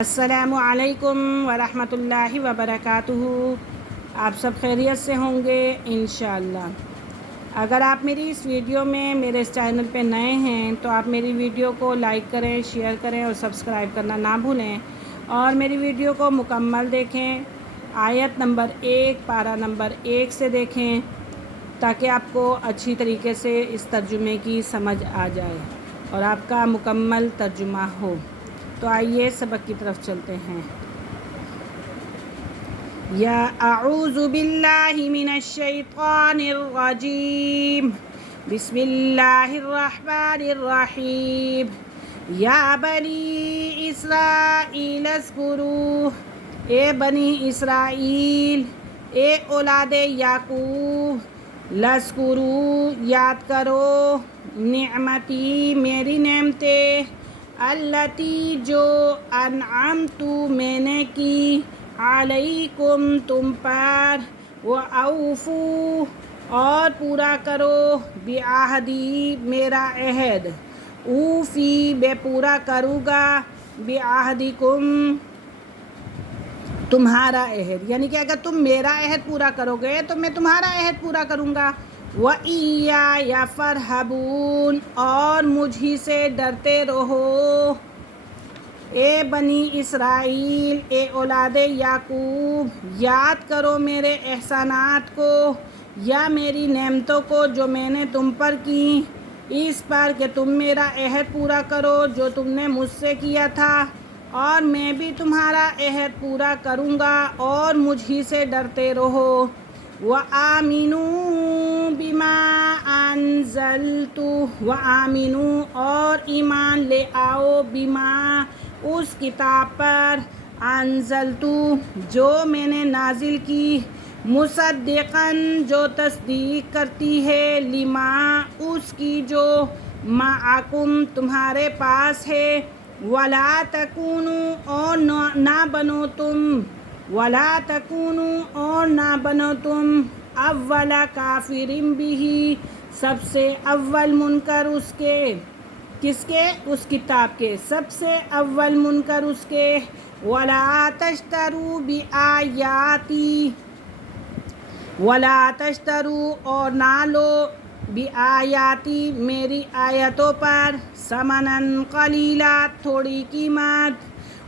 السلام علیکم ورحمۃ اللہ وبرکاتہ۔ آپ سب خیریت سے ہوں گے انشاءاللہ۔ اگر آپ میری اس ویڈیو میں میرے اس چینل پہ نئے ہیں تو آپ میری ویڈیو کو لائک کریں، شیئر کریں اور سبسکرائب کرنا نہ بھولیں، اور میری ویڈیو کو مکمل دیکھیں، آیت نمبر 1 پارہ نمبر 1 سے دیکھیں تاکہ آپ کو اچھی طریقے سے اس ترجمے کی سمجھ آ جائے اور آپ کا مکمل ترجمہ ہو۔ تو آئیے سبق کی طرف چلتے ہیں۔ یا اعوذ باللہ من الشیطان الرجیم، بسم اللہ الرحمن الرحیم۔ یا بنی اسرائیل اذکروا، اے بنی اسرائیل، اے اولاد یعقوب، لذکروا، یاد کرو، نعمتی، میری نعمتیں، التی، جو، انعمت، میں نے کی، علیکم، تم پر، واوفوا، اور پورا کرو، بعہدی، میرا عہد، اوفی، میں پورا کروں گا، بعہدکم، تمہارا عہد، یعنی کہ اگر تم میرا عہد پورا کرو گے تو میں تمہارا عہد پورا کروں گا۔ وَإِيَّايَ فَارْهَبُونِ، اور مجھ ہی سے ڈرتے رہو۔ اے بنی اسرائیل، اے اولاد یعقوب، یاد کرو میرے احسانات کو یا میری نعمتوں کو جو میں نے تم پر کی، اس پر کہ تم میرا عہد پورا کرو جو تم نے مجھ سے کیا تھا، اور میں بھی تمہارا عہد پورا کروں گا، اور مجھ ہی سے ڈرتے رہو۔ وَآمِنُوا بِمَا أَنزَلْتُ، وَآمِنُوا، اور ایمان لے آؤ، بِمَا، اس کتاب پر، انزلتو، جو میں نے نازل کی، مصدقاً، جو تصدیق کرتی ہے، لما، اس کی جو، معکم، تمہارے پاس ہے، ولا تکونوا، اور نہ بنو تم، ولا تکونوا، اور نہ بنو تم، اول کافر بہ، سب سے اول منکر اس کے، کس کے؟ اس کتاب کے، سب سے اول منکر اس کے، ولا تشتروا بآیاتی، ولا تشتروا، اور نہ لو، بآیاتی، میری آیتوں پر، ثمناً قلیلا، تھوڑی قیمت،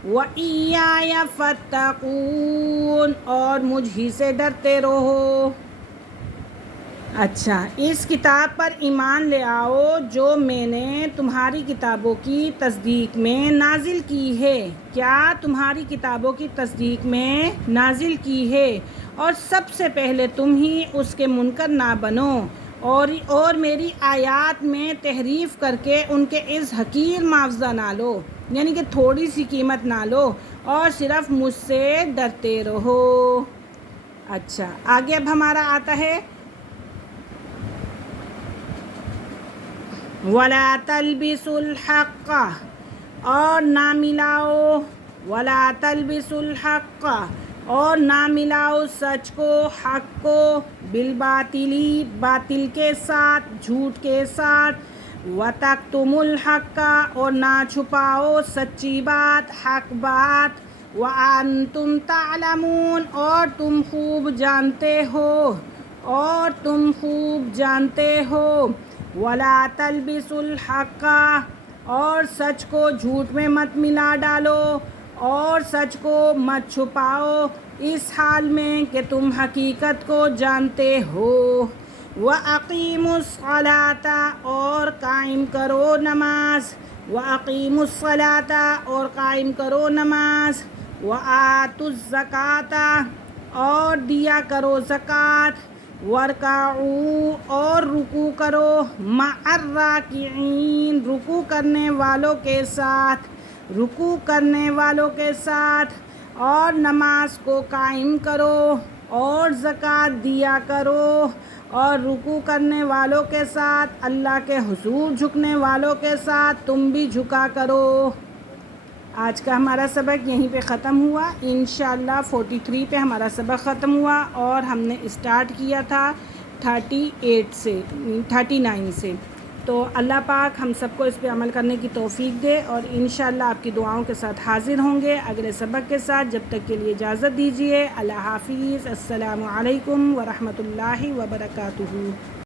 وإیایا فاتقون، اور مجھ ہی سے ڈرتے رہو۔ اچھا، اس کتاب پر ایمان لے آؤ جو میں نے تمہاری کتابوں کی تصدیق میں نازل کی ہے۔ کیا؟ تمہاری کتابوں کی تصدیق میں نازل کی ہے، اور سب سے پہلے تم ہی اس کے منکر نہ بنو، اور میری آیات میں تحریف کر کے ان کے اس حقیر معاوضہ نہ لو، یعنی کہ تھوڑی سی قیمت نہ لو، اور صرف مجھ سے ڈرتے رہو۔ اچھا، آگے اب ہمارا آتا ہے وَلَا تَلْبِسُوا الْحَقَّ، اور نہ ملاؤ، وَلَا تَلْبِسُوا الْحَقَّ، اور نہ ملاؤ سچ کو، حق کو، بالباطلی، باطل کے ساتھ، جھوٹ کے ساتھ، وَتَكْتُمُوا الْحَقَّ، اور نہ چھپاؤ سچی بات، حق بات، وَأَنْتُمْ تَعْلَمُونَ، اور تم خوب جانتے ہو، اور تم خوب جانتے ہو، وَلَا تَلْبِسُوا الْحَقَّ، اور سچ کو جھوٹ میں مت ملا ڈالو، اور سچ کو مت چھپاؤ، اس حال میں کہ تم حقیقت کو جانتے ہو۔ وَأَقِیمُوا الصَّلَاةَ، اور قائم کرو نماز، وَأَقِیمُوا الصَّلَاةَ، اور قائم کرو نماز، وَآتُوا الزَّکَاةَ، اور دیا کرو زکوٰۃ، وَارْکَعُوا، اور رکوع کرو، مع الراکعین، رکوع کرنے والوں کے ساتھ، رکوع کرنے والوں کے ساتھ، اور نماز کو قائم کرو، اور زکوٰۃ دیا کرو، اور رکوع کرنے والوں کے ساتھ، اللہ کے حضور جھکنے والوں کے ساتھ تم بھی جھکا کرو۔ آج کا ہمارا سبق یہیں پہ ختم ہوا۔ انشاءاللہ 43 پہ ہمارا سبق ختم ہوا، اور ہم نے اسٹارٹ کیا تھا 39 سے۔ تو اللہ پاک ہم سب کو اس پہ عمل کرنے کی توفیق دے، اور انشاءاللہ آپ کی دعاؤں کے ساتھ حاضر ہوں گے اگلے سبق کے ساتھ۔ جب تک کے لیے اجازت دیجیے، اللہ حافظ، السلام علیکم ورحمۃ اللہ وبرکاتہ۔